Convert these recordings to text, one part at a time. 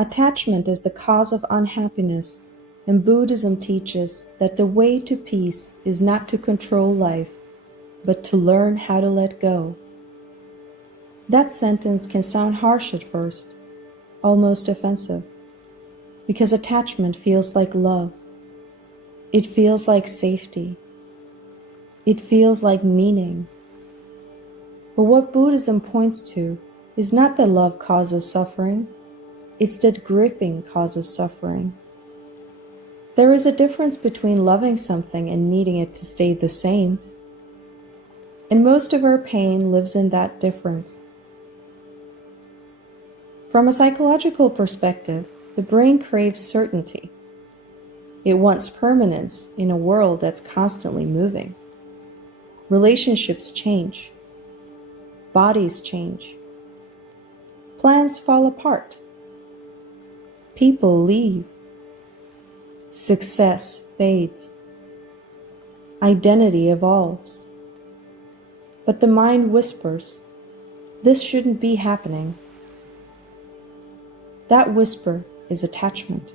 Attachment is the cause of unhappiness, and Buddhism teaches that the way to peace is not to control life, but to learn how to let go. That sentence can sound harsh at first, almost offensive, because attachment feels like love. It feels like safety. It feels like meaning. But what Buddhism points to is not that love causes suffering, it's that gripping causes suffering. There is a difference between loving something and needing it to stay the same. And most of our pain lives in that difference. From a psychological perspective, the brain craves certainty. It wants permanence in a world that's constantly moving. Relationships change. Bodies change. Plans fall apart. People leave. Success fades. Identity evolves. But the mind whispers, "This shouldn't be happening." That whisper is attachment.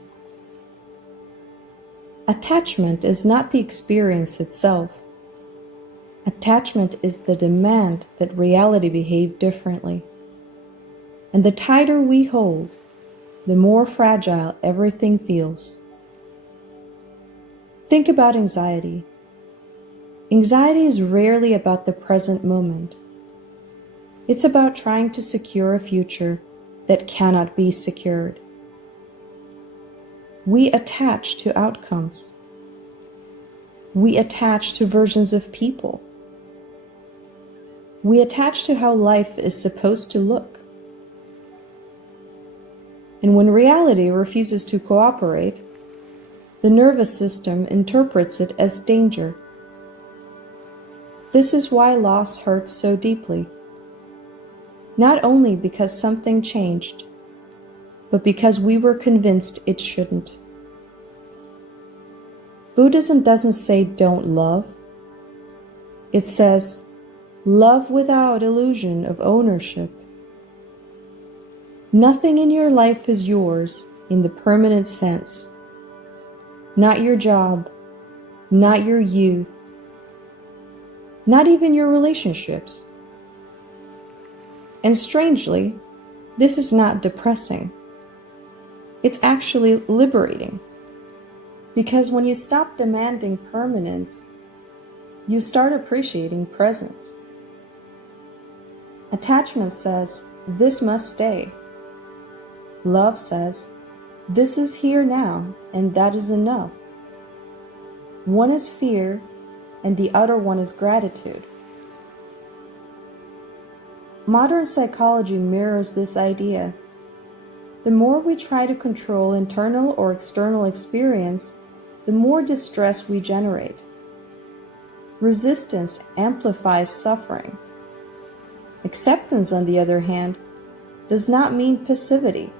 Attachment is not the experience itself. Attachment is the demand that reality behave differently. And the tighter we hold, the more fragile everything feels. Think about anxiety. Anxiety is rarely about the present moment. It's about trying to secure a future that cannot be secured. We attach to outcomes. We attach to versions of people. We attach to how life is supposed to look. And when reality refuses to cooperate, the nervous system interprets it as danger. This is why loss hurts so deeply. Not only because something changed, but because we were convinced it shouldn't. Buddhism doesn't say don't love. It says love without illusion of ownership. Nothing in your life is yours in the permanent sense. Not your job, not your youth, not even your relationships. And strangely, this is not depressing. It's actually liberating. Because when you stop demanding permanence, you start appreciating presence. Attachment says, this must stay. Love says, this is here now, and that is enough. One is fear, and the other one is gratitude. Modern psychology mirrors this idea. The more we try to control internal or external experience, the more distress we generate. Resistance amplifies suffering. Acceptance, on the other hand, does not mean passivity.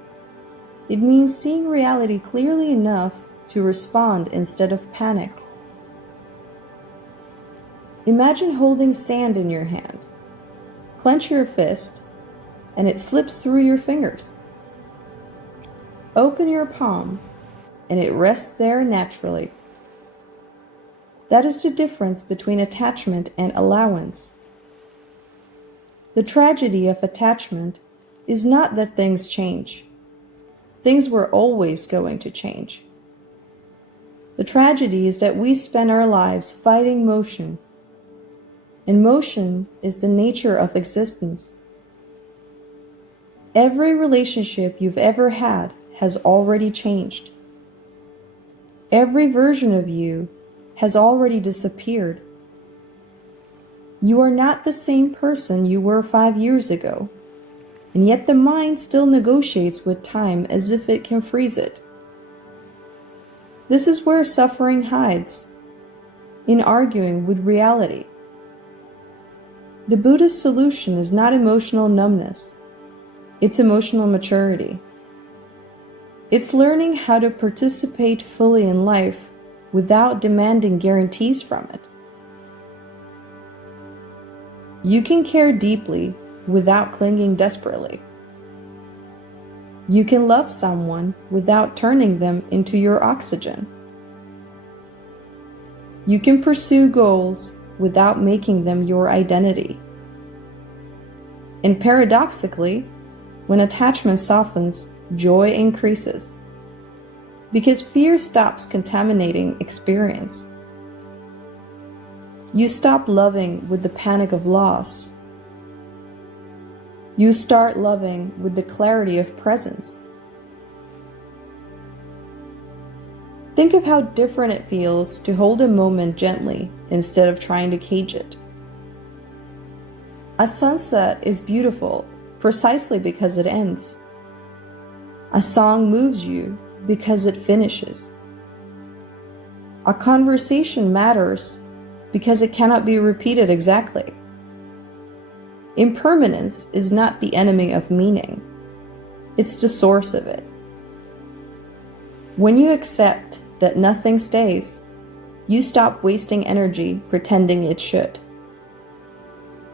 It means seeing reality clearly enough to respond instead of panic. Imagine holding sand in your hand. Clench your fist, and it slips through your fingers. Open your palm, and it rests there naturally. That is the difference between attachment and allowance. The tragedy of attachment is not that things change. Things were always going to change. The tragedy is that we spend our lives fighting motion. And motion is the nature of existence. Every relationship you've ever had has already changed. Every version of you has already disappeared. You are not the same person you were 5 years ago, and yet the mind still negotiates with time as if it can freeze it. This is where suffering hides, in arguing with reality. The Buddhist solution is not emotional numbness, it's emotional maturity. It's learning how to participate fully in life without demanding guarantees from it. You can care deeply without clinging desperately. You can love someone without turning them into your oxygen. You can pursue goals without making them your identity. And paradoxically, when attachment softens, joy increases. Because fear stops contaminating experience. You stop loving with the panic of loss. You start loving with the clarity of presence. Think of how different it feels to hold a moment gently instead of trying to cage it. A sunset is beautiful precisely because it ends. A song moves you because it finishes. A conversation matters because it cannot be repeated exactly. Impermanence is not the enemy of meaning. It's the source of it. When you accept that nothing stays, you stop wasting energy pretending it should.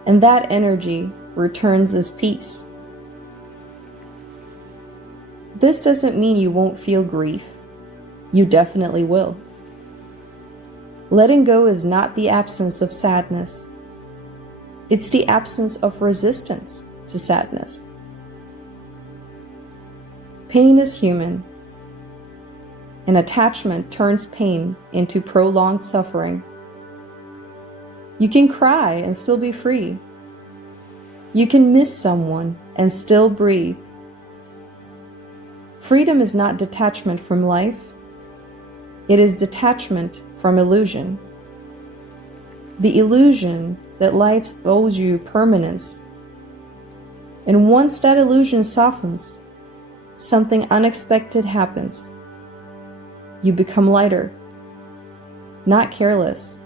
And that energy returns as peace. This doesn't mean you won't feel grief. You definitely will. Letting go is not the absence of sadness. It's the absence of resistance to sadness. Pain is human, and attachment turns pain into prolonged suffering. You can cry and still be free. You can miss someone and still breathe. Freedom is not detachment from life. It is detachment from illusion. The illusion that life owes you permanence. And once that illusion softens, something unexpected happens. You become lighter, not careless,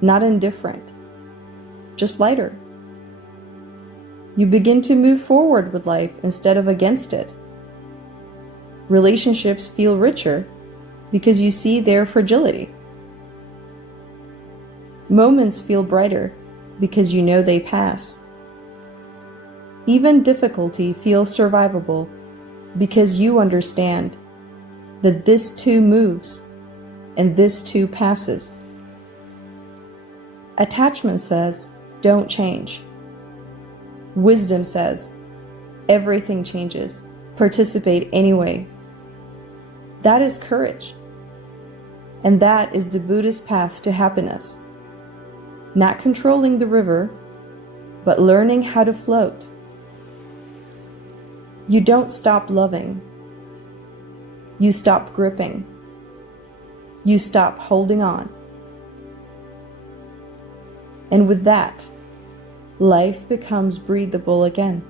not indifferent, just lighter. You begin to move forward with life instead of against it. Relationships feel richer because you see their fragility. Moments feel brighter because you know they pass. Even difficulty feels survivable because you understand that this too moves and this too passes. Attachment says, don't change. Wisdom says, everything changes. Participate anyway. That is courage. And that is the Buddhist path to happiness. Not controlling the river, but learning how to float. You don't stop loving. You stop gripping. You stop holding on. And with that, life becomes breathable again.